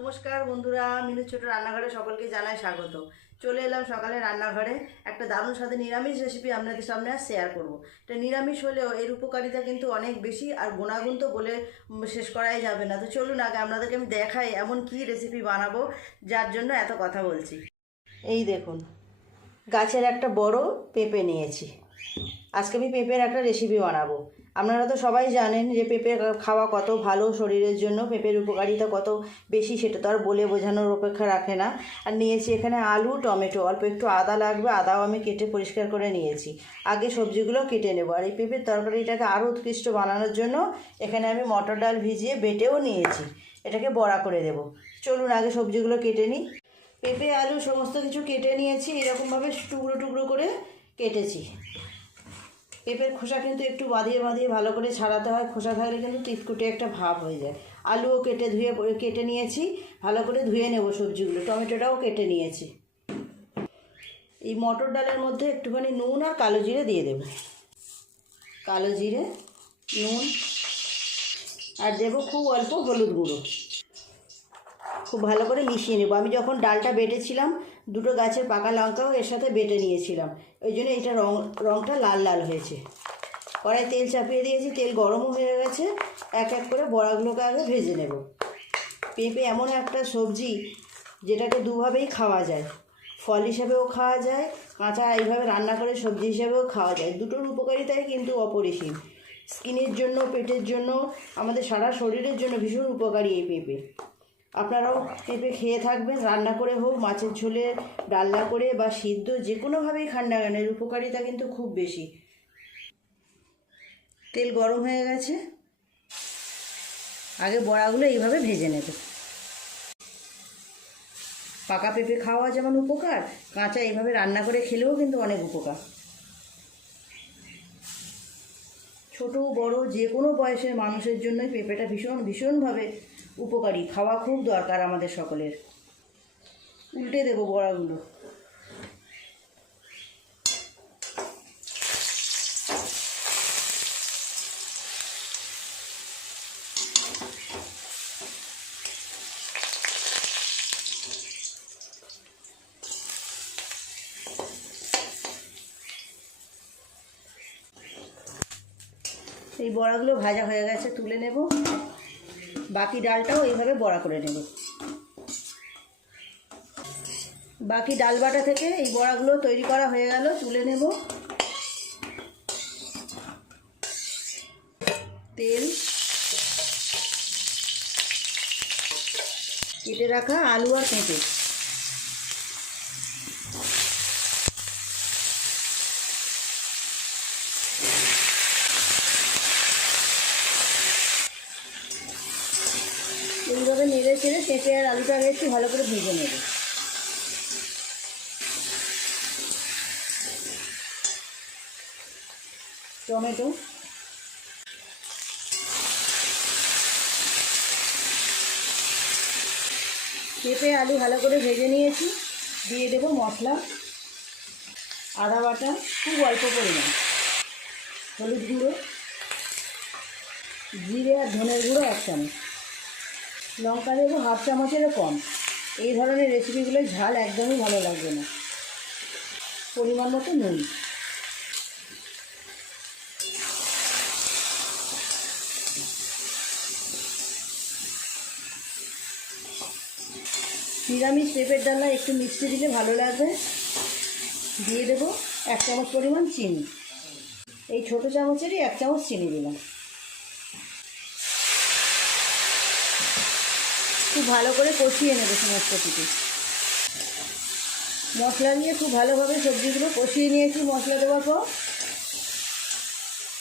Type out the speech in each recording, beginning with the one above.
নমস্কার বন্ধুরা, মিনু ছোট রান্নাঘরে সকলকে জানাই স্বাগত। চলে এলাম সকালে রান্নাঘরে। একটা দারুণ স্বাদে নিরামিষ রেসিপি আপনাদের সামনে আর শেয়ার করব। এটা নিরামিষ হলেও এর উপকারিতা কিন্তু অনেক বেশি, আর গুণাগুণ তো বলে শেষ করাই যাবে না। তো চলুন আগে আপনাদেরকে আমি দেখাই এমন কি রেসিপি বানাবো যার জন্য এত কথা বলছি। এই দেখুন, গাছের একটা বড় পেঁপে নিয়েছি। আজকে আমি পেঁপের একটা রেসিপি বানাবো। আপনারা তো সবাই জানেন যে পেঁপে খাওয়া কত ভালো শরীরের জন্য, পেঁপের উপকারিতা কত বেশি, সেটা তো আর বলে বোঝানোর অপেক্ষা রাখে না। আর নিয়েছি এখানে আলু, টমেটো, অল্প একটু আদা লাগবে, আদাও আমি কেটে পরিষ্কার করে নিয়েছি। আগে সবজিগুলো কেটে নেব। আর এই পেঁপের তরকারিটাকে আরও উৎকৃষ্ট বানানোর জন্য এখানে আমি মটর ডাল ভিজিয়ে বেটেও নিয়েছি, এটাকে বড়া করে দেব। চলুন আগে সবজিগুলো কেটে নিই। পেঁপে আলু সমস্ত কিছু কেটে নিয়েছি, এরকমভাবে টুকরো টুকরো করে কেটেছি। পেঁপের খোসা কিন্তু একটু বাঁধিয়ে বাঁধিয়ে ভালো করে ছাড়াতে হয়, খোসা থাকলে কিন্তু তিতকুটে একটা ভাব হয়ে যায়। আলুও কেটে নিয়েছি, ভালো করে ধুয়ে নেব সবজিগুলো। টমেটোটাও কেটে নিয়েছি। এই মটর ডালের মধ্যে একটুখানি নুন আর কালো জিরে দিয়ে দেব। কালো জিরে, নুন, আর দেব খুব অল্প হলুদ গুঁড়ো। খুব ভালো করে মিশিয়ে নেব। আমি যখন ডালটা বেটেছিলাম, দুটো গাছের পাকা লঙ্কাও এর সাথে বেটে নিয়েছিলাম, ওই জন্য এটা রঙটা লাল লাল হয়েছে। কড়াই তেল চাপিয়ে দিয়েছি, তেল গরমও হয়ে গেছে। এক এক করে বড়াগুলোকে আগে ভেজে নেব। পেঁপে এমন একটা সবজি যেটাকে দুভাবেই খাওয়া যায়, ফল হিসেবেও খাওয়া যায়, কাঁচা এইভাবে রান্না করে সবজি হিসেবেও খাওয়া যায়। দুটোর উপকারিতাই কিন্তু অপরিসীম। স্কিনের জন্য, পেটের জন্য, আমাদের সারা শরীরের জন্য ভীষণ উপকারী এই পেঁপে। আপনারাও পেঁপে খেয়ে থাকবেন, রান্না করে হোক, মাছের ঝোলে, ডালনা করে বা সিদ্ধ, যে কোনোভাবেই খান না কেন, এর উপকারিতা কিন্তু খুব বেশি। তেল গরম হয়ে গেছে, আগে বড়াগুলো এইভাবে ভেজে নেব। পাকা পেঁপে খাওয়া যেমন উপকার, কাঁচা এইভাবে রান্না করে খেলেও কিন্তু অনেক উপকার। ছোট বড় যে কোনো বয়সের মানুষের জন্যই পেঁপেটা ভীষণভাবে উপকারী। খাওয়া খুব দরকার আমাদের সকলের। উল্টে দেবো বড়াগুলো। এই বড়াগুলো ভাজা হয়ে গেছে, তুলে নেব। বাকি ডালটাও এইভাবে বড়া করে নেব। বাকি ডাল বাটা থেকে এই বড়াগুলো তৈরি করা হয়ে গেল, তুলে নেব। তেল, কেটে রাখা আলু আর পেঁপে, এইভাবে নেড়ে চেড়ে পেঁপে আর আলুটা একটু ভালো করে ভেজে নেব। টমেটো, পেঁপে আলু ভালো করে ভেজে নিয়েছি। দিয়ে দেব মশলা। আদা বাটা খুব অল্প পরিমাণ, হলুদ গুঁড়ো, জিরে আর ধনের গুঁড়ো 1 চামচ, লঙ্কা দেবো 1/2 চামচেরও কম। এই ধরনের রেসিপিগুলোয় ঝাল একদমই ভালো লাগবে না। পরিমাণ মতো নুন। নিরামিষ পেঁপের ডালনা একটু মিষ্টি দিলে ভালো লাগবে। দিয়ে দেবো 1 চামচ পরিমাণ চিনি। এই ছোটো চামচেরই 1 চামচ চিনি দিলাম। খুব ভালো করে কষিয়ে নেবে সমস্ত কিছু। মশলা দিয়ে খুব ভালোভাবে সবজিগুলো কষিয়ে নিয়েছি। মশলা দেওয়ার পর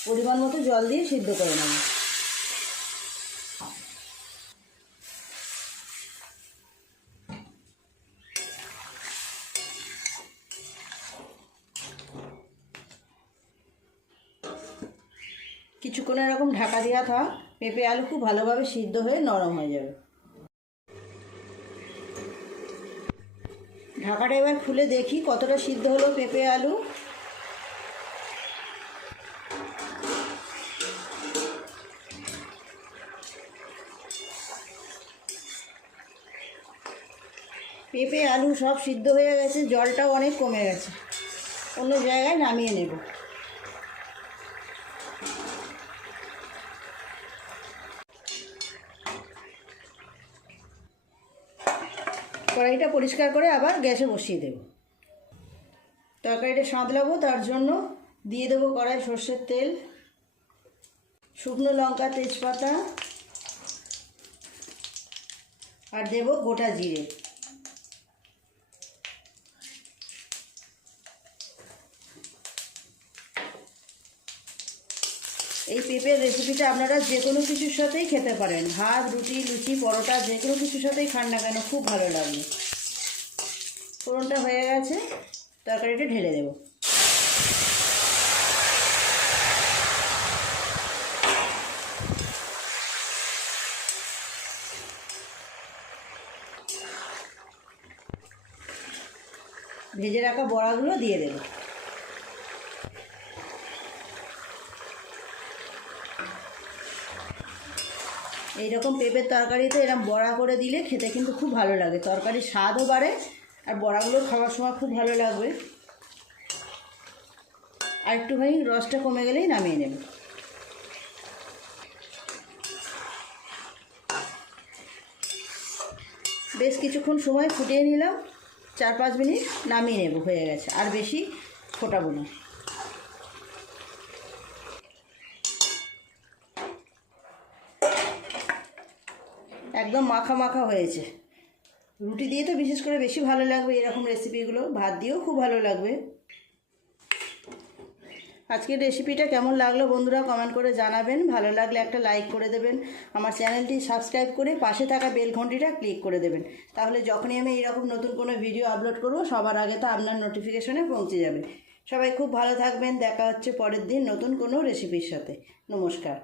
পরিমাণ মতো জল দিয়ে সিদ্ধ করে নেব। কিছুক্ষণ এরকম ঢাকা দেওয়া থাক, পেঁপে আলু খুব ভালোভাবে সিদ্ধ হয়ে নরম হয়ে যাবে। ঢাকাটা এবার খুলে দেখি কতটা সিদ্ধ হলো পেঁপে আলু। পেঁপে আলু সব সিদ্ধ হয়ে গেছে, জলটাও অনেক কমে গেছে। অন্য জায়গায় নামিয়ে নেব। কড়াইটা পরিষ্কার করে আবার গ্যাসে বসিয়ে দেব। তরকারিটা সাঁতলাবো, তার জন্য দিয়ে দেবো কড়াই সর্ষের তেল, শুকনো লঙ্কা, তেজপাতা আর দেব গোটা জিরে। এই পেঁপের রেসিপিটা আপনারা যে কোনো কিছুর সাথেই খেতে পারেন, ভাত, রুটি, লুচি, পরোটা, যে কোনো কিছুর সাথেই খান না কেন, খুব ভালো লাগবে। ফোড়নটা হয়ে গেছে, তরকারিটা ঢেলে দেব। ভেজে রাখা বড়াগুলো দিয়ে দেব। এইরকম পেঁপের তরকারিতে এরকম বড়া করে দিলে খেতে কিন্তু খুব ভালো লাগে, তরকারির স্বাদও বাড়ে আর বড়াগুলো খাওয়ার সময় খুব ভালো লাগবে। আর একটুখানি রসটা কমে গেলেই নামিয়ে নেব। বেশ কিছুক্ষণ সময় ফুটিয়ে নিলাম, 4-5 মিনিট, নামিয়ে নেব, হয়ে গেছে। আর বেশি ফোটাবো না। একদম মাখা মাখা হয়েছে। রুটি দিয়ে তো বিশেষ করে বেশি ভালো লাগবে এরকম রেসিপিগুলো, ভাত দিয়েও খুব ভালো লাগবে। আজকের রেসিপিটা কেমন লাগলো বন্ধুরা কমেন্ট করে জানাবেন। ভালো লাগলে একটা লাইক করে দেবেন, আমার চ্যানেলটি সাবস্ক্রাইব করে পাশে থাকা বেল ঘন্টিটা ক্লিক করে দেবেন। তাহলে যখনই আমি এইরকম নতুন কোনো ভিডিও আপলোড করব সবার আগে তো আপনার নোটিফিকেশনে পৌঁছে যাবে। সবাই খুব ভালো থাকবেন, দেখা হচ্ছে পরের দিন নতুন কোনো রেসিপির সাথে। নমস্কার।